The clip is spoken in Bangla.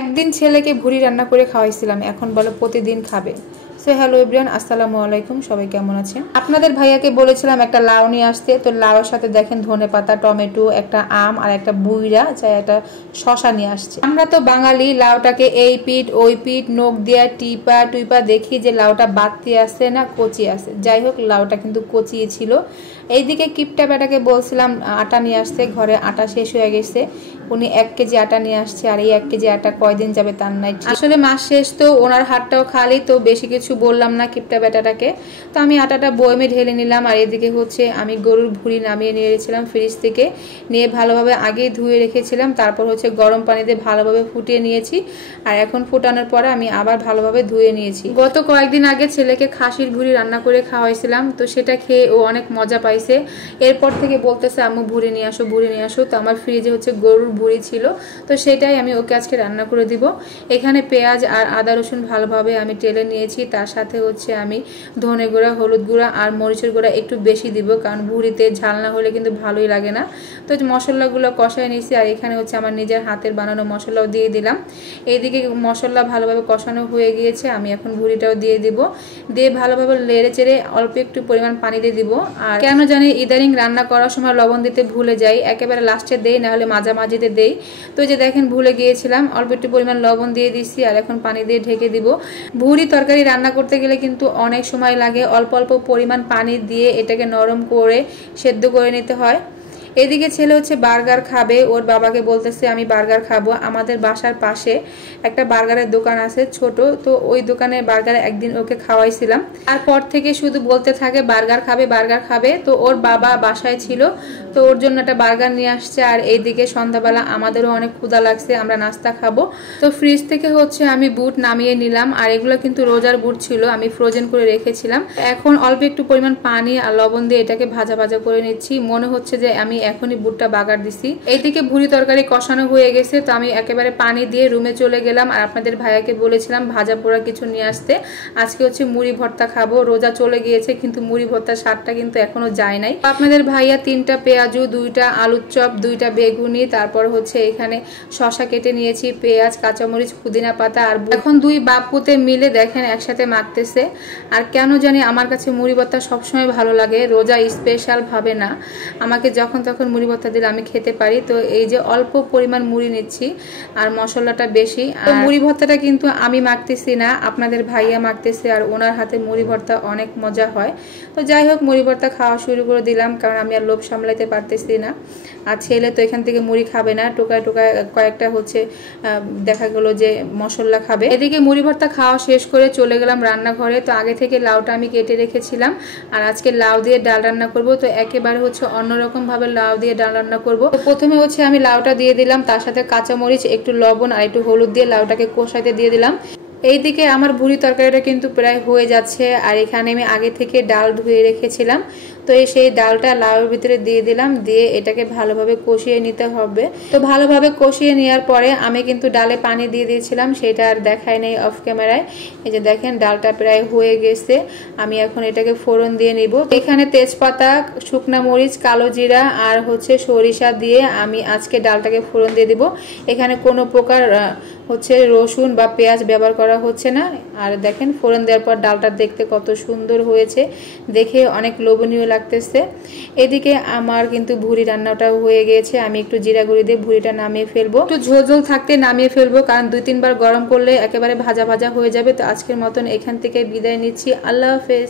একদিন ছেলেকে ভুড়ি রান্না করে খাওয়াইছিলাম, এখন বলো প্রতিদিন খাবে। সো হ্যালো এভরিওয়ান, আসসালামু আলাইকুম। সবাই কেমন আছেন? আপনাদের ভাইয়াকে বলেছিলাম একটা লাউ নিয়ে আসতে, তো লাউয়ের সাথে দেখেন ধনেপাতা, টমেটো, একটা আম আর একটা বুইরা চাই একটা শশা নিয়ে আসছে। আমরা তো বাঙালি, লাউটাকে এই পিঠ ওই পিঠ নখ দিয়া টিপা টুইপা দেখি যে লাউটা বাড়তি আছে না কচি আছে। যাই হোক, লাউটা কিন্তু কচি ছিল। এইদিকে কিপটা বেটাকে বলছিলাম আটা নিয়ে আসতে, ঘরে আটা শেষ হয়ে গেছে। উনি 1 কেজি আটা নিয়ে আসছে, আর এই 1 কেজি আটা কয়দিন যাবে তার নাই। আসলে মাস শেষ তো, ওনার হাতটাও খালি, তো বেশি কিছু বললাম না কিপটা বেটাটাকে। তো আমি আটাটা বয়মে ঢেলে নিলাম। আর এদিকে হচ্ছে আমি গরুর ভুঁড়ি নামিয়ে নিয়ে এসেছিলাম ফ্রিজ থেকে, নিয়ে ভালোভাবে আগেই ধুয়ে রেখেছিলাম। তারপর হচ্ছে গরম পানিতে ভালোভাবে ফুটিয়ে নিয়েছি, আর এখন ফুটানোর পরে আমি আবার ভালোভাবে ধুয়ে নিয়েছি। গত কয়েকদিন আগে ছেলেকে খাসির ভুঁড়ি রান্না করে খাওয়াইছিলাম, তো সেটা খেয়ে ও অনেক মজা পাইছে। এরপর থেকে বলতেছে আম্মু ভুঁড়ি নিয়ে আসো, ভুঁড়ি নিয়ে আসো। তো আমার ফ্রিজে হচ্ছে গরুর ভুঁড়ি ছিল, তো সেটাই আমি ওকে আজকে রান্না করে দিব। এখানে পেঁয়াজ আর আদা রসুন ভালোভাবে আমি টেলে নিয়েছি, তার সাথে হচ্ছে আমি ধনে গুঁড়া, হলুদ গুঁড়া আর মরিচের গুঁড়া একটু বেশি দিব, কারণ ভুঁড়িতে ঝাল না হলে কিন্তু ভালোই লাগে না। তো মশলাগুলো কষায় নিয়েছি, আর এখানে হচ্ছে আমার নিজের হাতের বানানো মশলাও দিয়ে দিলাম। এইদিকে মশলা ভালোভাবে কষানো হয়ে গিয়েছে, আমি এখন ভুঁড়িটাও দিয়ে দিব। দিয়ে ভালোভাবে লেড়ে চেড়ে অল্প একটু পরিমাণ পানি দিয়ে দিব। আর কেন জানি ইদানিং রান্না করার সময় লবণ দিতে ভুলে যাই, একেবারে লাস্টে দেই, না হলে মাঝামাঝিতে দেই। তো যে দেখেন ভুলে গিয়েছিলাম, অল্প একটু পরিমাণ লবণ দিয়ে দিচ্ছি, আর এখন পানি দিয়ে ঢেকে দিব। ভুঁড়ি তরকারি রান্না করতে গেলে কিন্তু অনেক সময় লাগে, অল্প অল্প পরিমাণ পানি দিয়ে এটাকে নরম করে সেদ্ধ করে নিতে হয়। এদিকে ছেলে হচ্ছে বার্গার খাবে, ওর বাবাকে বলতেছে আমি বার্গার খাবো। আমাদের বাসার পাশে একটা বার্গারের দোকান আছে ছোট, তো ওই দোকানের বার্গার একদিন ওকে খাওয়াইছিলাম। তারপর থেকে শুধু বলতে থাকে বার্গার খাবে বার্গার খাবে। তো ওর বাবা বাসায় ছিল, তো ওর জন্য একটা বার্গার নিয়ে আসছে। আর এইদিকে সন্ধ্যাবেলা আমাদেরও অনেক ক্ষুধা লাগছে, আমরা নাস্তা খাবো। তো ফ্রিজ থেকে হচ্ছে আমি বুট নামিয়ে নিলাম, আর এগুলো কিন্তু রোজার বুট ছিল, আমি ফ্রোজেন করে রেখেছিলাম। এখন অল্প একটু পরিমাণ পানি আর লবণ দিয়ে এটাকে ভাজা ভাজা করে নিচ্ছি। মনে হচ্ছে যে আমি এখনই বুটটা বাগার দিছি। এইদিকে ভুঁড়ি তরকারি কষানো হয়ে গেছে, তো আমি একেবারে পানি দিয়ে রুমে চলে গেলাম। আর আপনাদের ভাইয়াকে বলেছিলাম ভাজা পোড়া কিছু নিয়ে আসতে। আজকে হচ্ছে মুড়ি ভর্তা খাবো। রোজা চলে গিয়েছে, কিন্তু মুড়ি ভর্তার স্বাদটা কিন্তু এখনো যায় নাই। আপনাদের ভাইয়া 3টা পেঁয়াজু, 2টা আলুর চপ, 2টা বেগুনি, তারপর হচ্ছে এখানে শশা কেটে নিয়েছি, পেঁয়াজ, কাঁচামরিচ, পুদিনা পাতা আর এখন 2 বাপ পুতে মিলে দেখেন একসাথে মাখতেছে। আর কেন জানি আমার কাছে মুড়ি ভর্তা সবসময় ভালো লাগে, রোজা স্পেশাল ভাবে না। আমাকে যখন তখন মুড়ি ভর্তা দিলে আমি খেতে পারি। তো এই যে অল্প পরিমাণ মুড়ি নিচ্ছি, আর মশলাটা বেশি। আর মুড়ি ভর্তাটা কিন্তু আমি মাখতেছি না, আপনাদের ভাইয়া মাখতেছে, আর ওনার হাতে মুড়ি ভর্তা অনেক মজা হয়। তো যাই হোক, মুড়ি ভর্তা খাওয়া শুরু করে দিলাম, কারণ আমি আর লোভ সামলাইতে পারতেছি না। আর ছেলে তো এখান থেকে মুড়ি খাবে না, টোকায় টোকায় কয়েকটা হচ্ছে দেখা গেল যে মশলা খাবে। এদিকে মুড়ি ভর্তা খাওয়া শেষ করে চলে গেলাম রান্নাঘরে। তো আগে থেকে লাউটা আমি কেটে রেখেছিলাম, আর আজকে লাউ দিয়ে ডাল রান্না করব। তো একেবারে হচ্ছে অন্যরকম ভাবে লাউ দিয়ে ডাল রান্না করব। তো প্রথমে হচ্ছে আমি লাউটা দিয়ে দিলাম, তার সাথে কাঁচামরিচ, একটু লবণ আর একটু হলুদ দিয়ে লাউটাকে কষাইতে দিয়ে দিলাম। এইদিকে আমার ভুঁড়ি তরকারিটা কিন্তু প্রায় হয়ে যাচ্ছে, আর এখানে আমি আগে থেকে ডাল ধুয়ে রেখেছিলাম। তো সেই ডালটা লাউয়ের ভিতরে দিয়ে দিলাম, দিয়ে এটাকে ভালোভাবে কষিয়ে নিতে হবে। তো ভালোভাবে কষিয়ে নেওয়ার পরে আমি কিন্তু ডালে পানি দিয়ে দিয়েছিলাম, সেটা আর দেখাই নেই অফ ক্যামেরায়। এই যে দেখেন ডালটা প্রায় হয়ে গেছে, আমি এখন এটাকে ফোড়ন দিয়ে নিব। এখানে তেজপাতা, শুকনা মরিচ, কালো জিরা আর হচ্ছে সরিষা দিয়ে আমি আজকে ডালটাকে ফোড়ন দিয়ে দিব। এখানে কোনো প্রকার হচ্ছে রসুন বা পেঁয়াজ ব্যবহার করা হচ্ছে না। আর দেখেন ফোড়ন দেওয়ার পর ডালটা দেখতে কত সুন্দর হয়েছে, দেখে অনেক লোভনীয় লাগতেছে। এদিকে আমার কিন্তু ভুঁড়ি রান্নাটাও হয়ে গিয়েছে, আমি একটু জিরা গুঁড়ি দিয়ে ভুঁড়িটা নামিয়ে ফেলবো। একটু ঝোল ঝোল থাকতে নামিয়ে ফেলবো, কারণ 2-3 বার গরম করলে একেবারে ভাজা ভাজা হয়ে যাবে। তো আজকের মতন এখান থেকে বিদায় নিচ্ছি, আল্লাহ হাফেজ।